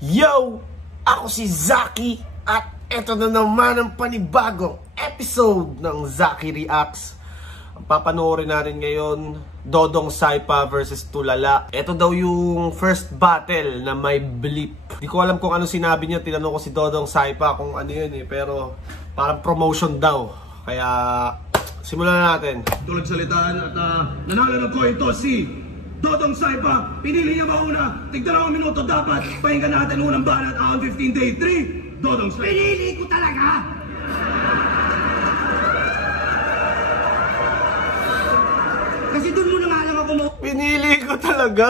Yo! Ako si Zaki at eto na naman ang panibagong episode ng Zaki Reacts. Ang papanoorin natin ngayon, Dodong Saipa versus Tulala. Ito daw yung first battle na may blip. Di ko alam kung ano sinabi niya, tinanong ko si Dodong Saipa kung ano yun pero parang promotion daw. Kaya simulan na natin. Tulad salitaan at nanalo ng coin toss si Dodong Saipa. Pinili niya mauna. Tig-2 minuto dapat. Pahinga natin unang banat on 15 day 3. Dodong Saipa. Pinili ko talaga! Kasi dun mo na nga lang ako Pinili ko talaga.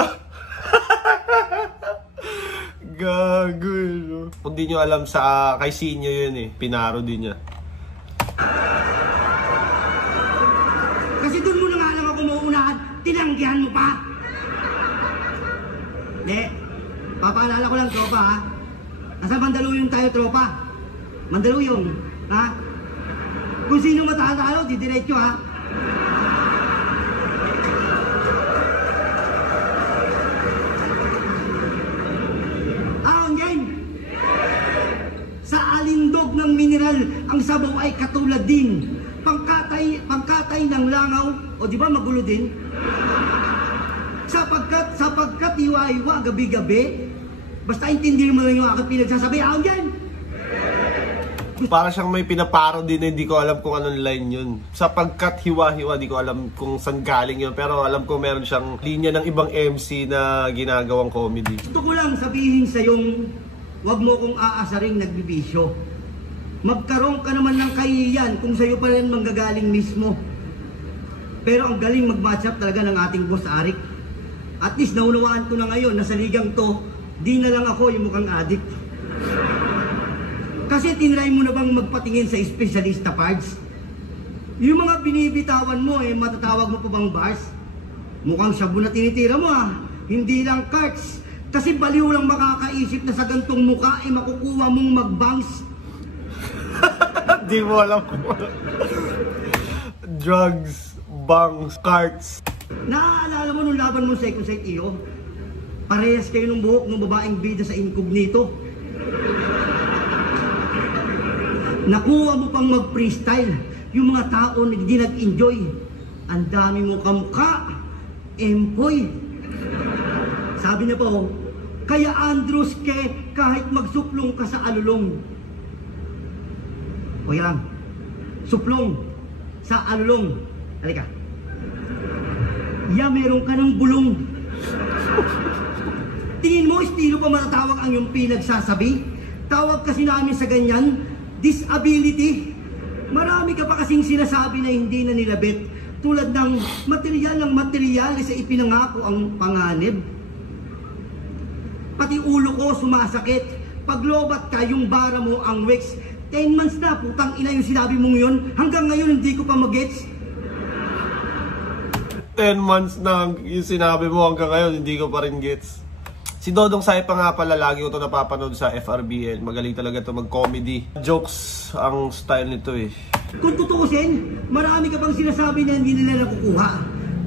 Gago, no? Kung di nyo alam sa kay Sinyo yun pinaro din niya. Kasi dun mo na nga lang ako mauunahan. Tinanggihan mo pa. Hindi. Papaalala ko lang, tropa, ha? Nasa Mandaluyong tayo, tropa. Mandaluyong, ha? Kung sino matatalo, didiretso, ha? Ang game! Sa alindog ng mineral, ang sabaw ay katulad din. Pangkatay ng langaw, o di ba magulo din? Sapagkat iwa-iwa gabi-gabi, basta intindihin mo lang yung aking pinagsasabi, ako yan! Para siyang may pinaparo din na hindi ko alam kung anong line yun. Sapagkat hiwa-hiwa, di ko alam kung saan galing yun. Pero alam ko meron siyang linya ng ibang MC na ginagawang comedy. Gusto ko lang sabihin sa'yong, wag mo kong aasaring nagbibisyo. Magkaroon ka naman ng kahiyan kung sa'yo pa rin manggagaling mismo. Pero ang galing mag-match up talaga ng ating boss Arik. At least naunawaan ko na ngayon na sa ligang to, di na lang ako yung mukhang addict. Kasi tinry mo na bang magpatingin sa espesyalista parts? Yung mga binibitawan mo matatawag mo pa bang bars? Mukhang shabu na tinitira mo hindi lang cards. Kasi baliw lang makakaisip na sa gantong mukha makukuha mong mag-bangs. Di mo alam kung drugs, bangs, cards. Naaalala mo nung laban mo sa Second Iyo? Parehas kayo ng buhok ng babaeng bida sa Incognito. Nakuha mo pang mag-freestyle. Yung mga tao na hindi nag-enjoy. Ang dami mo kamukha. Empoy. Sabi niya pa kaya Andros kahit magsuplong ka sa alulong. O yan. Suplong sa alulong. Halika. Meron ka ng bulong. Tingin mo, estilo pa matatawag ang iyong pinagsasabi? Tawag kasi namin sa ganyan, disability. Marami ka pa kasing sinasabi na hindi na nilabit. Tulad ng material sa ipinangako ang panganib. Pati ulo ko sumasakit. Paglobat ka, yung bara mo ang Wex. 10 months na, putang ina yung sinabi mong yun. Hanggang ngayon hindi ko pa mag-gets. 10 months na yung sinabi mo hanggang ngayon, hindi ko pa rin gets. Si Dodong Saipa nga pala, lagi ko ito napapanood sa FRBL. Magaling talaga ito mag-comedy. Jokes ang style nito Kung tutuusin, marami ka pang sinasabi na hindi nila nakukuha.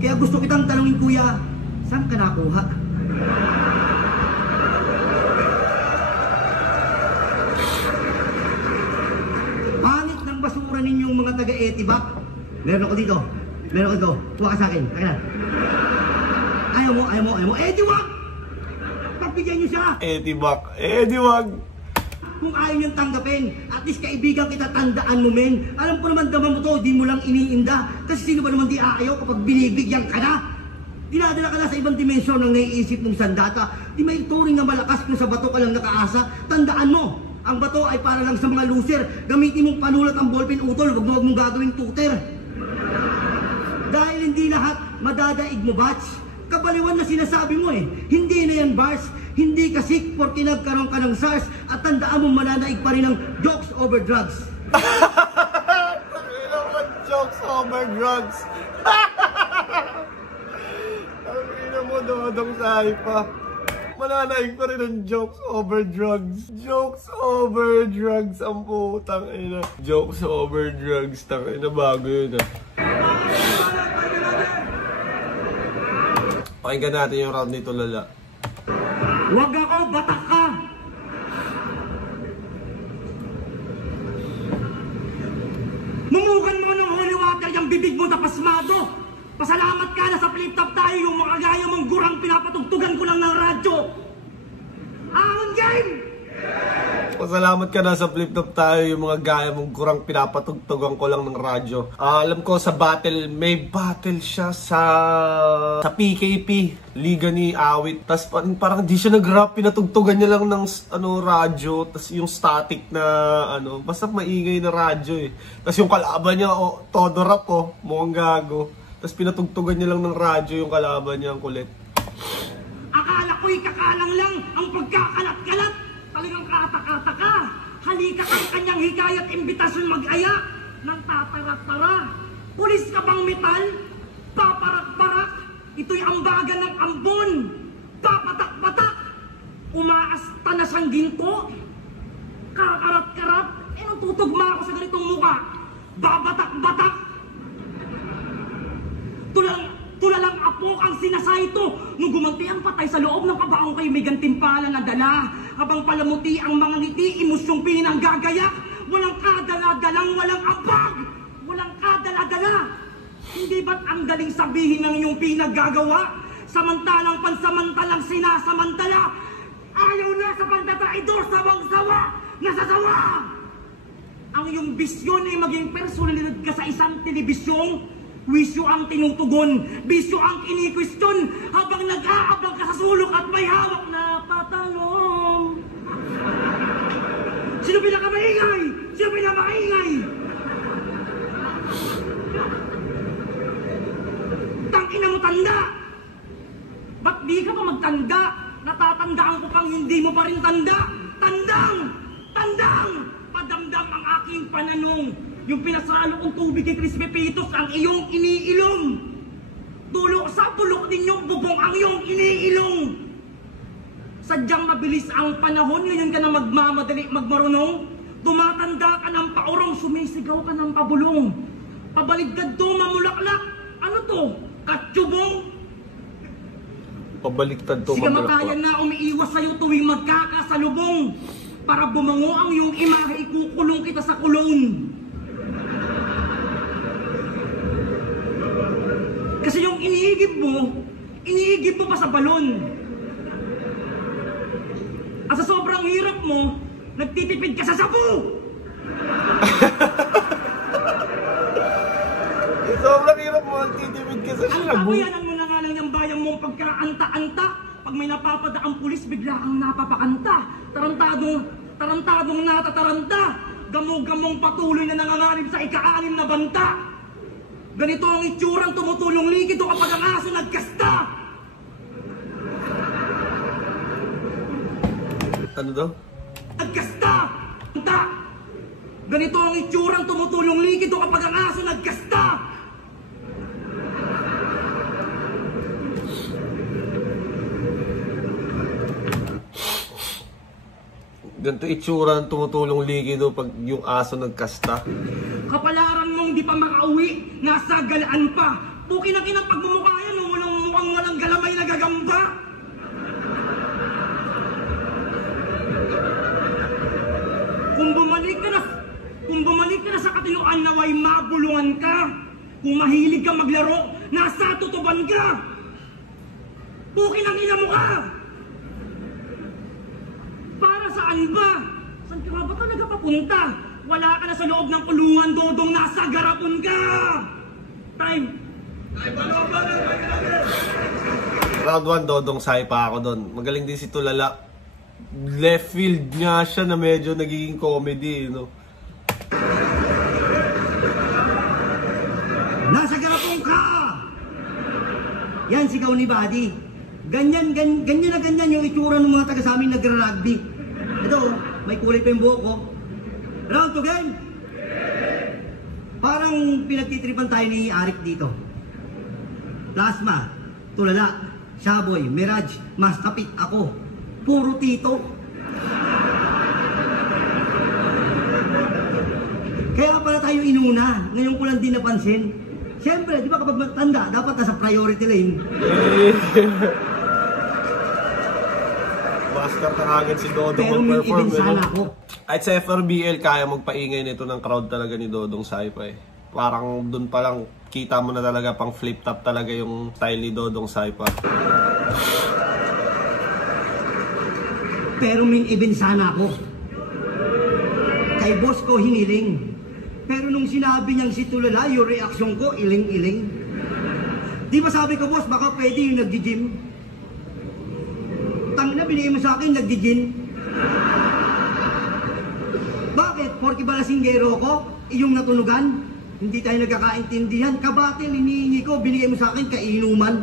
Kaya gusto kitang tanungin, kuya, saan ka nakuha? Pangit ng basura ninyong mga taga-etibak. Meron ako dito. Meron ko ito. Tuwa ka sa akin. Ayan. Ayaw mo. Etiwag! Pagbigyan niyo siya. Etibak. Etiwag. Kung ayaw niyang tanggapin, at least kaibigan kita, tandaan mo, men. Alam ko naman daman mo to, di mo lang iniinda. Kasi sino ba naman di aayaw kapag binibigyan ka na? Dinadala ka na sa ibang dimensyon ng naiisip mong sandata. Di may turing na malakas kung sa bato ka lang nakaasa. Tandaan mo, ang bato ay para lang sa mga loser. Gamitin mong panulat ang ballpen utol, wag mong gagawing tuter. Dahil hindi lahat madadaig mo, batch. Kabaliwan na sinasabi mo Hindi na yan bars. Hindi ka sick porque nagkaroon ka ng SARS at tandaan mo mananaig pa rin ng jokes over drugs. Jokes over drugs. Ang mo, Dodong Saipa. Mananaig pa rin ng jokes over drugs. Jokes over drugs. Ang putang ina. Jokes over drugs. Tangina, bago yun Pakinggan natin yung round nito, Lala. Huwag ako, batak ka! Mumugan mo ng holy water yung bibig mo na pasmado. Pasalamat ka na sa flip-top tayo, yung mga gaya mong gurang pinapatugtugan ko lang ng radyo. Ahon game! Pasalamat ka na sa flip-top tayo, yung mga gaya mong kurang pinapatugtugan ko lang ng radyo. Alam ko sa battle, may battle siya sa PKP, Liga ni Awit. Tapos parang di siya nag-rap, pinatugtugan niya lang ng radyo. Tapos yung static na basta maingay na radyo eh. Tapos yung kalaban niya, todo rap mukhang gago. Tapos pinatugtugan niya lang ng radyo yung kalaban niya, ang kulit. Akala ko'y kakalang lang ang pagkakalat-kalat. Talagang katak-ataka. Halika kang kanyang hikayat imbitasyon mag-aya ng tatarak-tara. Pulis ka bang metal? Paparak-parak. Ito'y ambagan ng ambon. Papatak-patak. Umaasta na siyang ginto. Kakarat-karat. Tutugma ako sa ganitong muka. Babatak-batak. Tulalang apo ang sinasayto nung gumanti ang patay sa loob ng kabaong kayo may gantimpala na dala. Habang palamuti ang mga ngiti, emosyong pinanggagayak. Walang kadala-dalang, walang ambag. Walang kadala-dala. Hindi ba't ang galing sabihin ng iyong pinaggagawa? Samantalang pansamantalang sinasamantala. Ayaw na sa pagtataidor, sawang-sawa, nasasawa. Ang iyong bisyon ay maging personalidad ka sa isang telebisyong. Wisyo ang tinutugon, bisyo ang kinikwestiyon habang nag-aabang ka sa sulok at may hawak na patalong. Sino pinakamaingay? Sino pinakamaingay? Tangina mo tanda! Ba't di ka pa magtanda? Natatandaan ko pang hindi mo pa rin tanda. Tandang! Tandang! Padamdam ang aking pananong. Yung pinasalo kong tubig kay Chris Pepitos ang iyong iniilong. Tulo sa bulok ninyong bubong ang iyong iniilong. Sadyang mabilis ang panahon, ngayon ka na magmamadali, magmarunong. Tumatanda ka ng paurong, sumisigaw ka ng pabulong. Pabaligtad to, mamulaklak. Ano to? Katsubong? Pabaliktad to, mamulaklak. Sigamatayan na umiiwas sa'yo tuwing magkakasalubong. Para bumango ang iyong imahe, ikukulong kita sa kulon. Kasi yung iniigib mo pa sa balon. At sa sobrang hirap mo, nagtitipid ka sa sabu! Sobrang hirap mo, nagtitipid ka sa sabu. Ang kakuyanan mo na nga lang yung bayang mong pagkaanta-anta. Pag may napapadaang pulis, bigla kang napapakanta. Tarantadong natataranta. Gamong-gamong patuloy na nanganganib sa ika-anim na banta. Ganito ang itsurang tumutulong likido kapag ang aso nagkasta. Ano daw? Nagkasta! Ganito ang itsurang tumutulong likido kapag ang aso nagkasta. Ganito itsura ng tumutulong likido pag yung aso nagkasta. Kapalaran mong di pa makauwi, nasa galaan pa. Pukin ang kinang pagmumukhayan, mukhang walang galamay na gagamba. Kung bumalik ka na sa katinuan, naway mabulungan ka. Kung mahilig ka maglaro, nasa tutuban ka. Pukin ang ina mo ka. Para saan ba? Saan ka ba talaga papunta? Wala ka na sa loob ng kulungan, Dodong, nasa garapon ka! Time! Round 1, Dodong, sahi pa ako doon. Magaling din si Tulala. Left field nga siya na medyo nagiging comedy, no? Nasa garapon ka! Yan, sigaw ni Buddy. Ganyan na ganyan yung itsura ng mga taga sa amin nagra-rugby. Ito, may kulay pa yung buhok ko. Round 2 game! Parang pinagtitripan tayo ni Arik dito. Plasma, Tulala, Shaboy, Mirage, mas kapit ako. Puro tito. Kaya pala tayo inuna. Ngayon ko lang din napansin. Siyempre, di ba kapag matanda, dapat nasa priority lane. Nakastart na agad si Dodong Pero may mag-perform. event sana ako. At sa FRBL, kaya magpaingay nito ng crowd talaga ni Dodong Saipa. Parang dun pa lang, kita mo na talaga pang flip top talaga yung style ni Dodong Saipa. Pero may event sana ako. Kay boss ko hiniling. Pero nung sinabi niyang si Tulala, yung reaksyon ko, iling-iling. Di ba sabi ko, boss, baka pwede yung nagdi-gym? Tangina, binigay mo sa akin, nagdi-gym. Bakit? Porke balasinggero ko, iyong natunugan? Hindi tayo nagkakaintindihan. Kabatil, hinihingi ko, binigay mo sa akin, kainuman.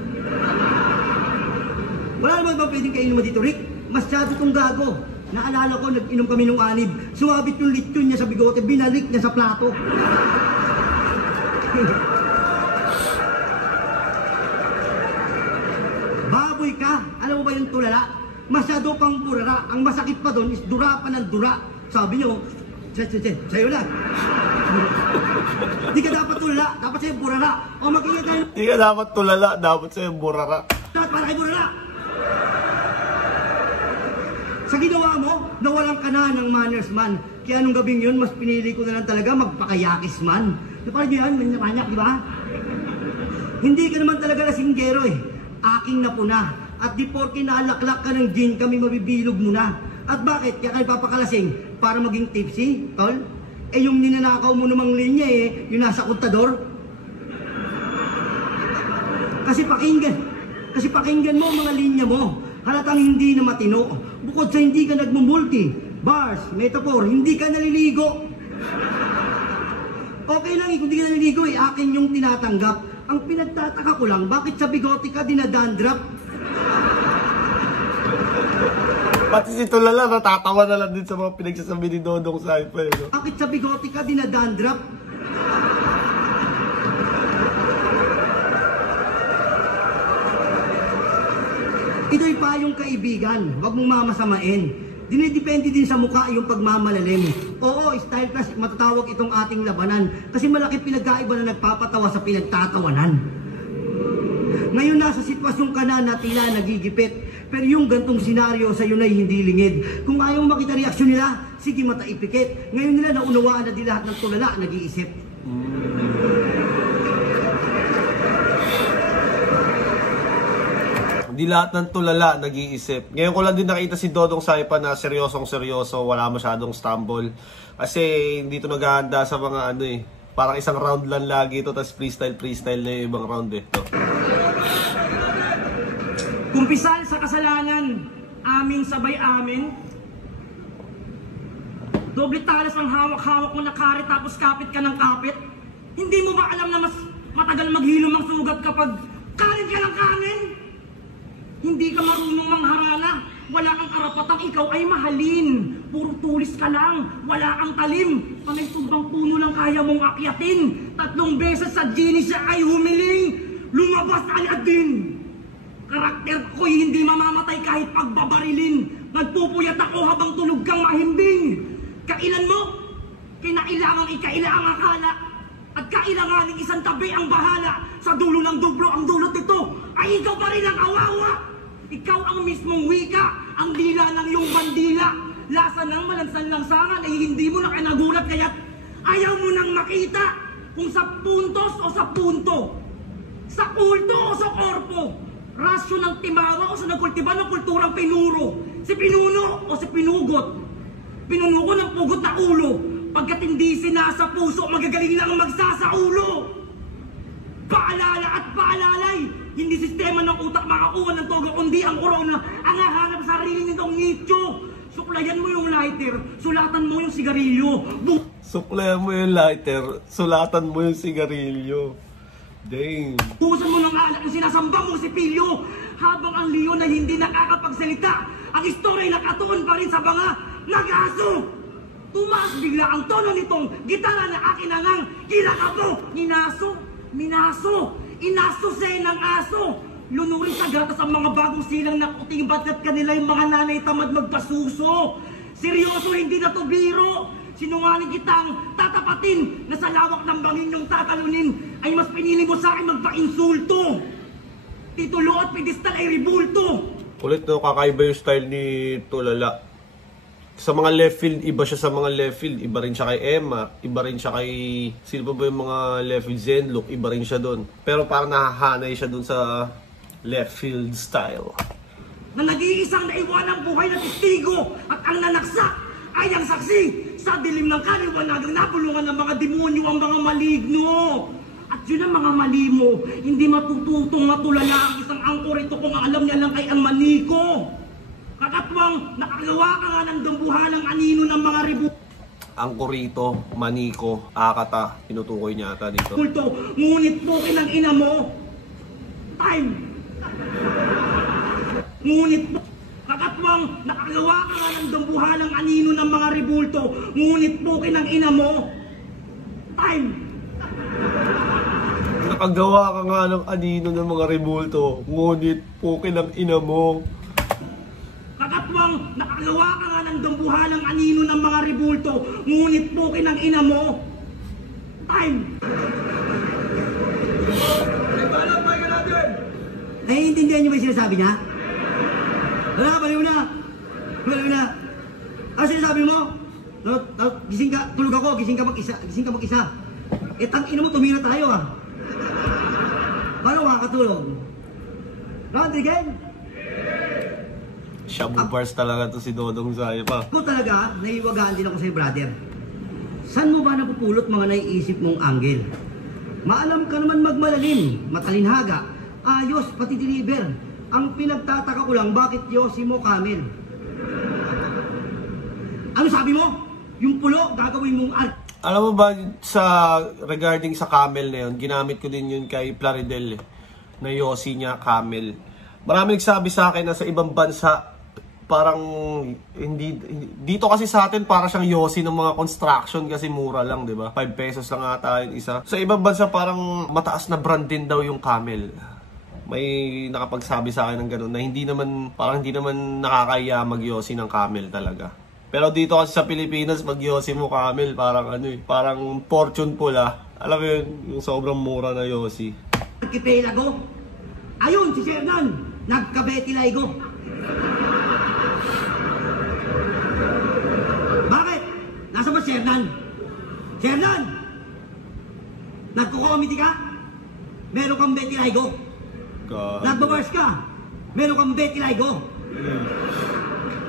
Wala naman ba pwedeng kainuman dito, Rick? Masyado itong gago. Naalala ko, nag-inom kami nung anib. Sumabit yung lechon niya sa bigote, binalik niya sa plato. Baboy ka! Alam mo ba yung tulala? Masyado pang burara. Ang masakit pa doon is dura pa ng dura. Sabi niyo, sa'yo na. Di ka dapat tulala, dapat sa'yo burara. O mag-ingat tayo. Di ka dapat tulala, dapat sa'yo burara. Dapat para kay burara. Sa ginawa mo, nawalan ka na ng manners man. Kaya nung gabing yun, mas pinili ko na lang talaga magpakayakis man. Parang yan, manyak, di ba? Hindi ka naman talaga lasinggero eh. Aking napuna. At di porke naalaklak ka ng gin, kami mabibilog mo na. At bakit? Kaya kayo papakalasing? Para maging tipsy, tol? Eh yung ninanakaw mo namang linya eh, yung nasa kontador. Kasi pakinggan mo ang mga linya mo. Halatang hindi na matino. Bukod sa hindi ka nagmumulti, bars, metaphor, hindi ka naliligo. Okay lang kung hindi ka naliligo akin yung tinatanggap. Ang pinagtataka ko lang, bakit sa bigote ka dinadandrop? Pati si Tulala, natatawa na lang din sa mga pinagsasabi ni Dodong Saipa. No? Bakit sa bigote ka dinadandrop? Ito'y payong kaibigan, huwag mong mamasamain. Dinidepende din sa mukha yung pagmamalalim. Oo, style class, matatawag itong ating labanan. Kasi malaki pinagkaiba na nagpapatawa sa pinagtatawanan. Ngayon nasa sitwasyon ka na tila nagigipit. Pero yung gantong senaryo sa'yo na hindi lingid. Kung ayaw makita reaksyon nila, sige mata ipikit. Ngayon nila naunawaan na di lahat ng tulala nag-iisip. Hindi lahat ng tulala nag-iisip. Ngayon ko lang din nakita si Dodong Saipa na seryosong-seryoso, wala masyadong stumble. Kasi hindi ito naghahanda sa mga parang isang round lang lagi ito, tapos freestyle na yung ibang round eh. Kumpisal sa kasalanan, aming sabay amin. Doble talas ang hawak-hawak mo na karit tapos kapit ka ng kapit. Hindi mo ba alam na mas matagal maghilom ang sugat kapag kanin ka ng kanin? Hindi ka marunong mangharana. Wala kang karapatang ikaw ay mahalin. Puro tulis ka lang. Wala kang talim. Panay tumbang puno lang kaya mong akyatin. 3 beses sa genie siya ay humiling. Lumabas na Aladdin. Karakter ko'y hindi mamamatay kahit pagbabarilin. Nagpupuyat ako habang tulog kang mahimbing. Kailan mo? Kinailangang ikaila ang akala. At kailanganing isang tabi ang bahala. Sa dulo ng dublo ang dulot nito ay ikaw pa rin ang awawa. Ikaw ang mismong wika, ang dila ng iyong bandila. Lasa ng malansan-lansangan ay hindi mo na kinagulat kaya't ayaw mo nang makita kung sa puntos o sa punto, sa kulto o sa korpo, rasyo ng timawa o sa nagkultiba ng kulturang pinuro, si pinuno o si pinugot, pinuno ko ng pugot na ulo, pagkat hindi sinasa puso, magagaling lang magsasaulo. Paalala at paalalay, hindi sistema ng utak makakuha ng toga, kundi ang korona ang hahanap sa sarili nitong nicho. Suklayan mo yung lighter, sulatan mo yung sigarilyo. Suklayan mo yung lighter, sulatan mo yung sigarilyo. Dang. Buhusan mo ng alak na sinasamba mong sipilyo. Habang ang leon na hindi nakakapagsalita, ang istorya ay nakatuon pa rin sa mga nag-aso. Tumaas bigla ang tono nitong gitara na akin angang kinakapo. Minaso, inasose ng aso. Lunurin sa gatas ang mga bagong silang na kuting batat kanila yung mga nanay tamad magpasuso. Seryoso, hindi na to biro. Sinungaling kitang tatapatin na sa lawak ng bangin yung tatalunin ay mas pinili mo sa akin magpa-insulto. Titulo at pedestal ay ribulto. Kulit, no? Kakaiba yung style ni Tulala. Sa mga left field, iba siya sa mga left field. Iba rin siya kay Emma. Iba rin siya kay... Sino pa ba yung mga left field? Zenlook. Iba rin siya doon. Pero parang nahahanay siya doon sa left field style. Na nag-iisang naiwanang buhay na testigo at ang nanaksak ay ang saksi sa dilim ng kaliwanagang napulungan ng mga demonyo ang mga maligno. At yun ang mga mali mo. Hindi matututong matulala ang isang angkor ito kung alam niya lang ay ang maniko. Kakatwang nakagawa ka nga ng dambuhalang anino ng mga ribu. Angkorito, maniko, akata, tinutukoy niya ata dito. Kulto, ngunit pukin ang ina mo. Time. Ngunit kakatwang nakagawa ka nga ng dambuhalang anino ng mga ribulto. Ngunit pukin ang ina mo. Time. Nakagawa ka nga ng anino ng mga rebulto, ngunit pukin ang ina mo. Kakatwang nakagawa ka nga ng dambuhalang anino ng mga ribulto, ngunit pukin ang ina mo. Time. Naiintindihan niyo ba yung sinasabi niya? Wala, baliw na. Baliw na. Ano sinasabi mo? Gising ka, tulog ako, gising ka mag-isa. Eh, tangina mo, tumira tayo ah. Paano makakatulog? Round again? Shabu bars talaga to si Dodong Saipa. Ako talaga, naiwagaan din ako sa'yo, brother. Saan mo ba napupulot mga naiisip mong angle? Maalam ka naman magmalalim, matalinhaga, ayos, pati deliver. Ang pinagtataka ko lang, bakit Yossi mo Camel? Ano sabi mo? Yung pulo, gagawin mong art. Alam mo ba, regarding sa camel na yun, ginamit ko din yun kay Plaridel na Yossi niya, camel. Marami nagsabi sa akin na sa ibang bansa, parang hindi dito kasi sa atin para siyang Yossi ng mga construction kasi mura lang, 'di ba? 5 pesos lang ata yung isa. Sa ibang bansa parang mataas na brand din daw yung camel. May nakapagsabi sa akin ng ganun na hindi naman nakakaya mag-Yossi ng camel talaga. Pero dito kasi sa Pilipinas, mag-Yossi mo camel, parang parang fortune pula. Alam mo yun, yung sobrang mura na Yossi. Archipelago. Ayun, si Shernan, nagkabetilaygo. Bakit? Nasa ba Shernan? Shernan! Nagko-comedy ka? Meron kang betilaygo. Nagbabars ka? Meron kang betilaygo.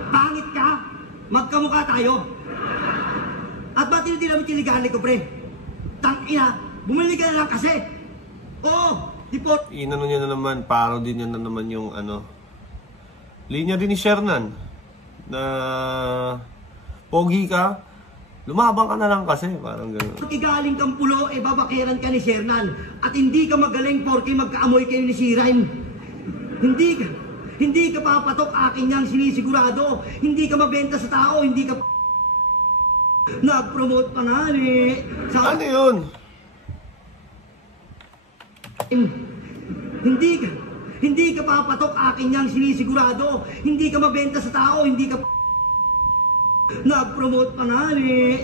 Pangit ka? Magkamukha tayo. At ba't tinitira mo tiligali ko, pre? Tangina, bumili ka na lang kasi. Oo, dipot. Inano niya na naman, paro din niya na naman yung linya din ni Shernan. Na pogi ka, lumabang ka na lang kasi, parang gano'n. Pag igaling kang pulo, babakiran ka ni Shernan. At hindi ka magaling porke magkaamoy kayo ni Shirain. Hindi ka papatok, akin niyang sinisigurado. Hindi ka mabenta sa tao, hindi ka nag-promote pa nga ni. Ano yun? Hindi ka papatok, akin niyang sinisigurado. Hindi ka mabenta sa tao, hindi ka nag-promote pa nga ni.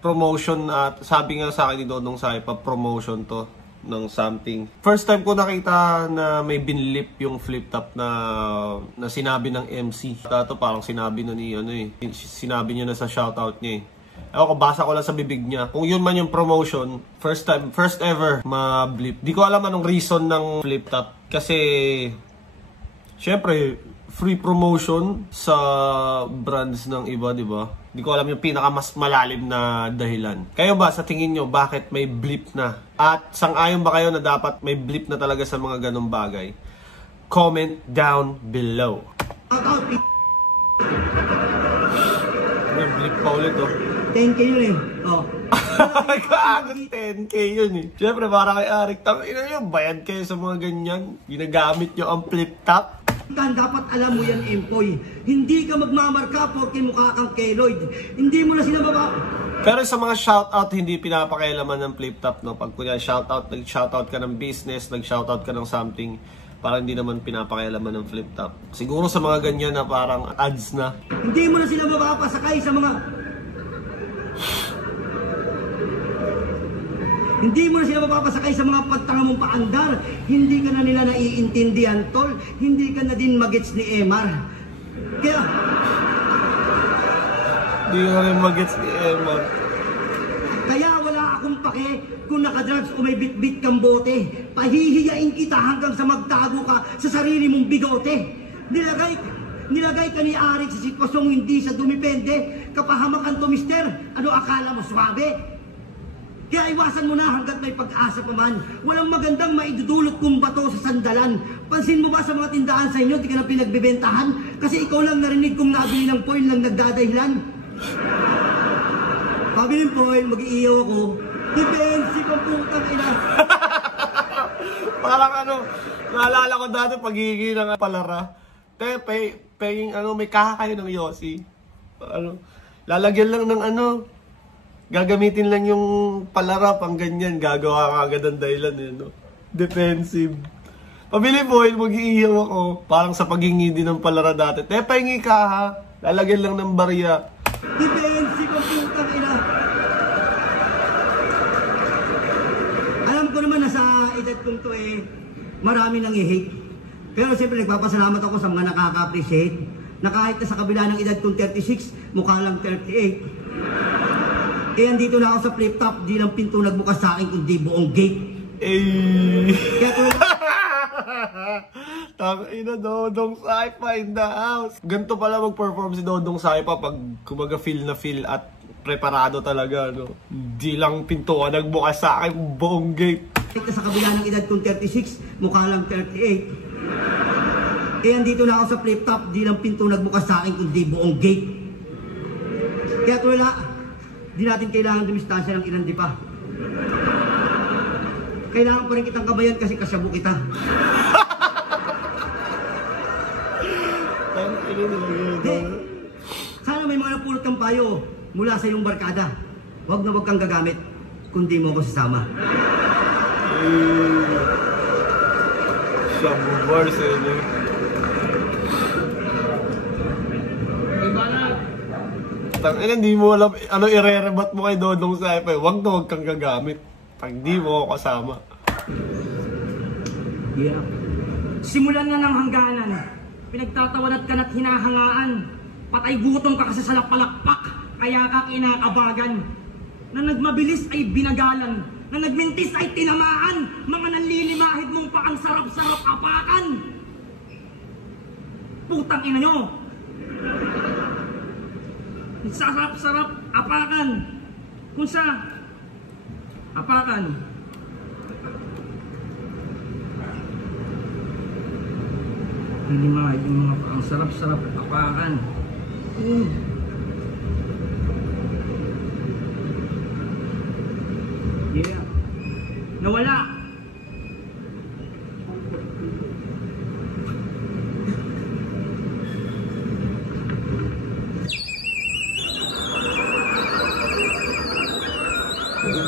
Promotion at sabi nga sa akin ni Dodong Saipa, promotion to ng something. First time ko nakita na may binlip yung flip top na sinabi ng MC. Dato parang sinabi na ni sinabi niya na sa shoutout niya eh. Ako, basa ko lang sa bibig niya. Kung yun man yung promotion, first ever ma-blip. Di ko alam anong reason ng flip top. Kasi, syempre, free promotion sa brands ng iba, di ba? Di ko alam yung pinaka mas malalim na dahilan. Kayo ba, sa tingin nyo, bakit may blip na? At sang-ayon ba kayo na dapat may blip na talaga sa mga ganong bagay? Comment down below. May blip pa ulit, oh. 10K yun eh. Oh. Kaagad 10K yun eh. Siyempre, para kay Arik, ina nyo, bayad kayo sa mga ganyan. Ginagamit nyo ang flip top. Dapat alam mo yan, Empoy. Hindi ka magmamarka porque mukha kang Keloid. Hindi mo na sila Pero sa mga shoutout, hindi pinapakialaman ng flip top, no? Pag kunya nag-shoutout ka ng business, nag-shoutout ka ng something, parang hindi naman pinapakialaman ng flip top. Siguro sa mga ganyan na parang ads na. Hindi mo na sila mapapasakay sa mga... Hindi mo na sila mapapasakay sa mga pagtanga mong paandar. Hindi ka na nila naiintindihan, tol. Hindi ka na din magets ni Emar. Kaya... Hindi ka rin magets ni Emar. Kaya wala akong pake kung nakadrugs o may bit-bit kang bote. Pahihiyain kita hanggang sa magtago ka sa sarili mong bigote. Nilagay ka ni Arik sa sitwasyong hindi siya dumipende. Kapahamakan to, mister. Ano akala mo, swabe? Kaya iwasan mo na hanggat may pag-asa pa man. Walang magandang maidudulot kong bato sa sandalan. Pansin mo ba sa mga tindahan sa inyo, di ka na pinagbebentahan? Kasi ikaw lang narinig kong nabili ng foil lang nagdadahilan. Pabiling foil, mag-iiyaw ako. Defensive ang putang ina. Parang ano, naalala ko dati pagiging ng palara. Kaya paying ano, may kaha kayo ng Yossi. Ano, lalagyan lang ng ano, gagamitin lang yung palara pang ganyan, gagawa ka agad ang dahilan eh, no? Defensive. Pabili foil, mag-iiyaw ako. Parang sa paghingi din ng palara dati. Paying kaha, lalagyan lang ng barya. Defensive ang putang ina. Alam ko naman na sa edad kong to eh, marami nang i-hate. Pero siyempre nagpapasalamat ako sa mga nakaka-appreciate na kahit na sa kabila ng edad kong 36, mukha lang 38. Eh, andito na ako sa flip top, di lang pinto nagbukas sa akin kundi buong gate. Kaya Tangina, Dodong Saipa in the house. Ganito pala mag-perform si Dodong Saipa pag kumaga feel na feel at preparado talaga, no? Di lang pintuan nagbukas sa akin, buong gate. Sa kabila ng edad kong 36, mukha lang 38. Eh, andito na ako sa flip top, di lang pinto nagbukas sa akin kundi buong gate. Kaya wala, di natin kailangan dumistansya ng ilan di pa. Kailangan pa rin kitang kabayan kasi kasyabo kita. Hey, sana may mga napulot kang payo mula sa iyong barkada. Huwag na huwag kang gagamit, kundi mo ako sasama. Shabu bars eh, no? Tangina, hindi mo alam ano irerebat mo kay Dodong Saipa. Huwag na huwag kang gagamit pag di mo ako kasama. Yeah. Simulan na ng hangganan. Pinagtatawanan ka na't hinahangaan. Patay gutom ka kasi sa lapalakpak, kaya ka kinakabagan. Na nagmabilis ay binagalan, na nagmintis ay tinamaan. Mga nanlilimahid mong pa ang sarap-sarap apakan. Putang ina nyo. Sarap-sarap apakan. Kung sa apakan. Nanlilimahid yung mga pa ang sarap-sarap apakan. Yeah. Nawala.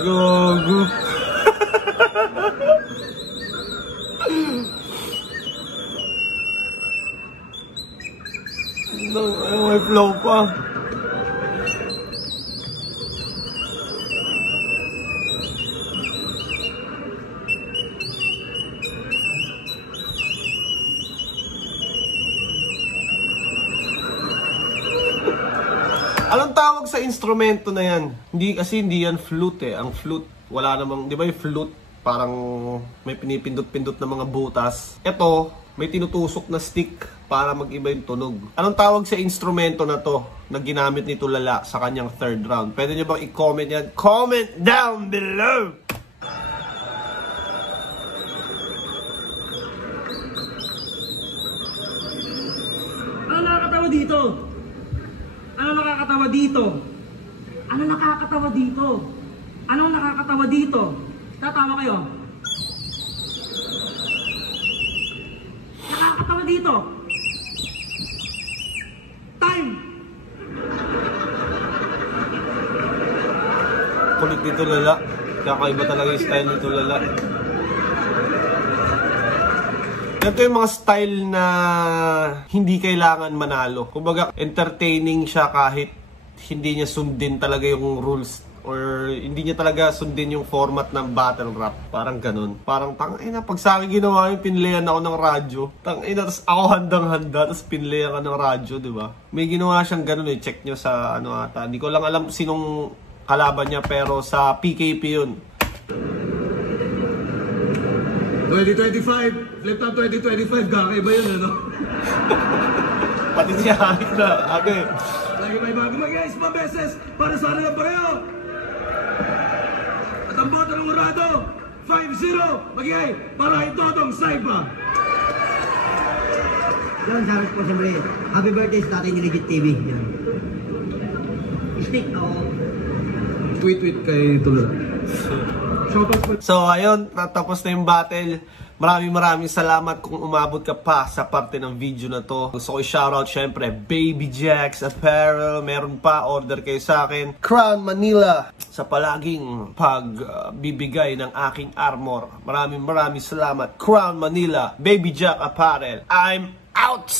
Gogo. No, may flow pa. Anong tawag sa instrumento na yan? Hindi yan flute eh. Ang flute, wala namang, di ba yung flute? Parang may pinipindot-pindot na mga butas. Ito, may tinutusok na stick para mag-iba yung tunog. Anong tawag sa instrumento na to na ginamit ni Tulala sa kanyang third round? Pwede nyo bang i-comment yan? Comment down below! Ano nakakatawa dito? Ano nakakatawa dito? Ano nakakatawa dito? Anong nakakatawa dito? Tatawa kayo? Nakakatawa dito? Time! Kulit ni Tulala. Kakaiba talaga yung style ni Tulala. Ito yung mga style na hindi kailangan manalo. Kumbaga, entertaining siya kahit hindi niya sundin talaga yung rules or hindi niya talaga sundin yung format ng battle rap. Parang ganun. Parang tangina, pag sa akin ginawa yung pinlayan ako ng radyo. Tangina, tapos ako handang-handa, tapos pinlayan ka ng radyo, di ba? May ginawa siyang ganun eh. Check nyo sa ano ata. Hindi ko lang alam sinong kalaban niya, pero sa PKP yun. 2025, flip top 2025, gakay ba yun, ano? Pati siya halit na, ate. Lagi may bago mag-guys, mabeses, para sa ano lang pareho. At ang boto ng Urado, 5-0, mag-igay, para ito itong Saipa. Yan, sabi ko siyempre, happy birthday sa tatay ni Legit TV. Yan. Stick ako. Tweet kay Tulad. Shoutout po. So ayun, natapos na yung battle. Maraming salamat kung umabot ka pa sa parte ng video na to. Gusto ko i-shoutout syempre Baby Jax Apparel. Meron pa, order kayo sa akin. Crown Manila sa palaging pagbibigay ng aking armor. Maraming salamat. Crown Manila, Baby Jax Apparel. I'm out!